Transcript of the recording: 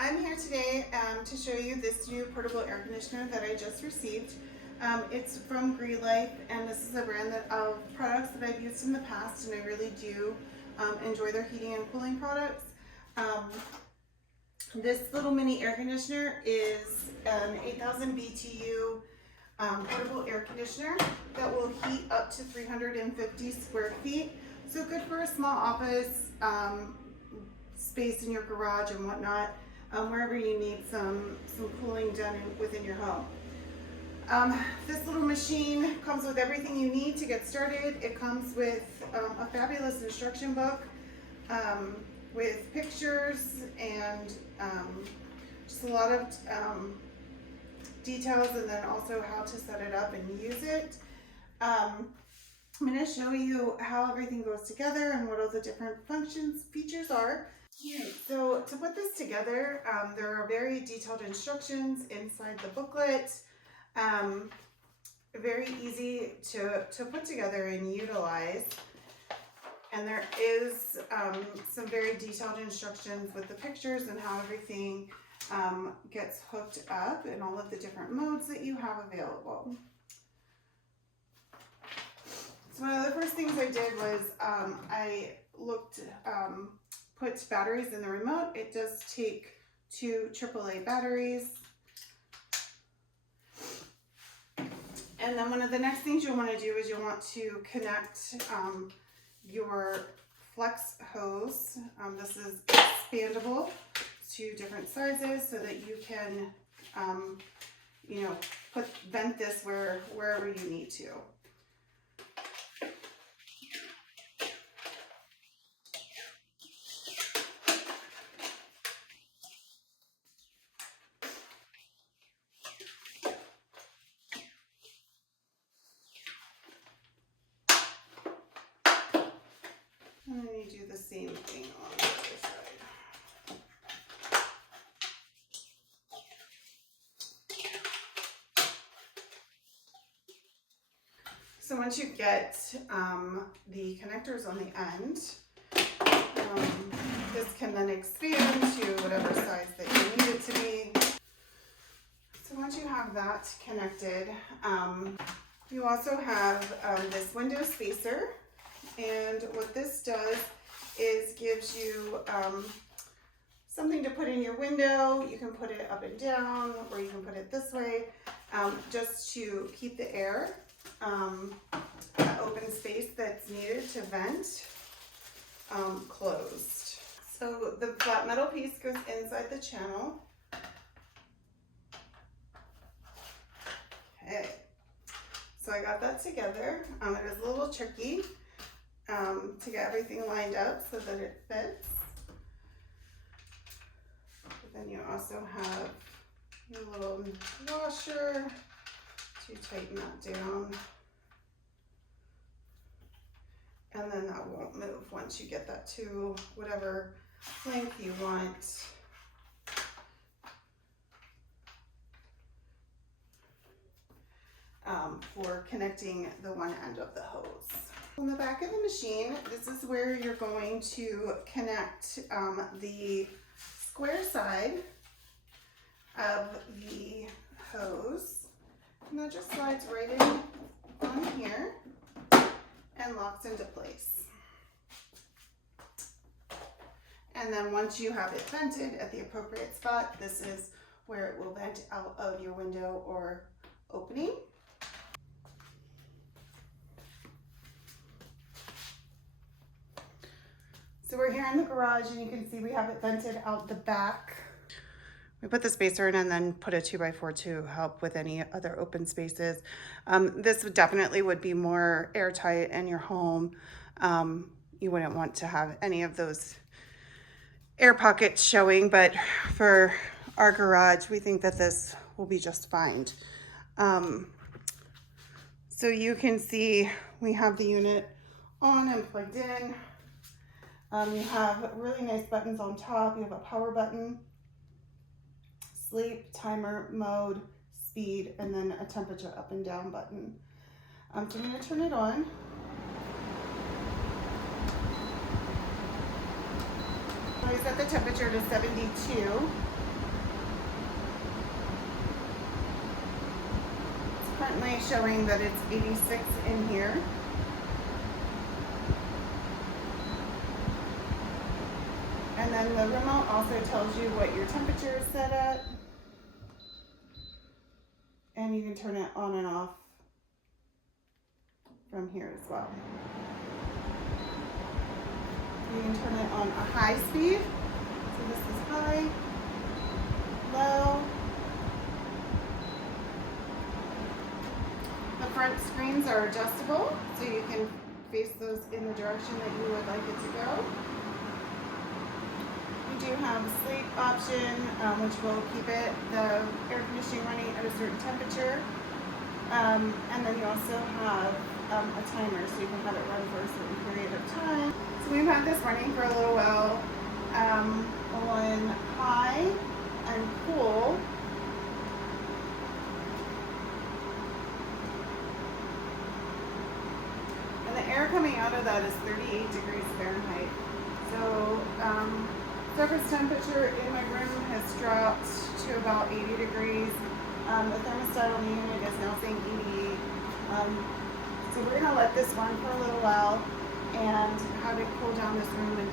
I'm here today to show you this new portable air conditioner that I just received. It's from Grelife, and this is a brand of products that I've used in the past, and I really do enjoy their heating and cooling products. This little mini air conditioner is an 8,000 BTU portable air conditioner that will heat up to 350 square feet. So good for a small office space in your garage and whatnot, wherever you need some cooling done within your home. This little machine comes with everything you need to get started. It comes with a fabulous instruction book with pictures and just a lot of details, and then also how to set it up and use it. I'm going to show you how everything goes together and what all the different features are. So to put this together, there are very detailed instructions inside the booklet. Very easy to put together and utilize. And there is some very detailed instructions with the pictures and how everything gets hooked up and all of the different modes that you have available. So one of the first things I did was I put batteries in the remote. It does take 2 AAA batteries. And then one of the next things you'll want to do is you'll want to connect your flex hose. This is expandable to different sizes so that you can, vent this wherever you need to. And then you do the same thing on the other side. So once you get the connectors on the end, this can then expand to whatever size that you need it to be. So once you have that connected, you also have this window spacer. And what this does is gives you something to put in your window. You can put it up and down, or you can put it this way, just to keep the air, that open space that's needed to vent, closed. So the flat metal piece goes inside the channel. Okay, so I got that together. It was a little tricky to get everything lined up so that it fits. But then you also have your little washer to tighten that down. And then that won't move once you get that to whatever length you want. For connecting the one end of the hose. On the back of the machine, this is where you're going to connect the square side of the hose, and that just slides right in on here and locks into place. And then once you have it vented at the appropriate spot, this is where it will vent out of your window or opening. So we're here in the garage, and you can see we have it vented out the back. We put the spacer in and then put a 2x4 to help with any other open spaces. This definitely would be more airtight in your home. You wouldn't want to have any of those air pockets showing, but for our garage, we think that this will be just fine. So you can see we have the unit on and plugged in. You have really nice buttons on top. You have a power button, sleep, timer, mode, speed, and then a temperature up and down button. So I'm going to turn it on. I set the temperature to 72. currently showing that it's 86 in here. And then the remote also tells you what your temperature is set at. And you can turn it on and off from here as well. You can turn it on a high speed. So this is high, low. The front screens are adjustable, so you can face those in the direction that you would like it to go. We do have a sleep option, which will keep the air conditioning running at a certain temperature. And then you also have a timer, so you can have it run for a certain period of time. So we've had this running for a little while on high and cool. And the air coming out of that is 38 degrees Fahrenheit. So surface temperature in my room has dropped to about 80 degrees. The thermostat on the unit is now saying 88. So we're going to let this run for a little while and have it cool down this room and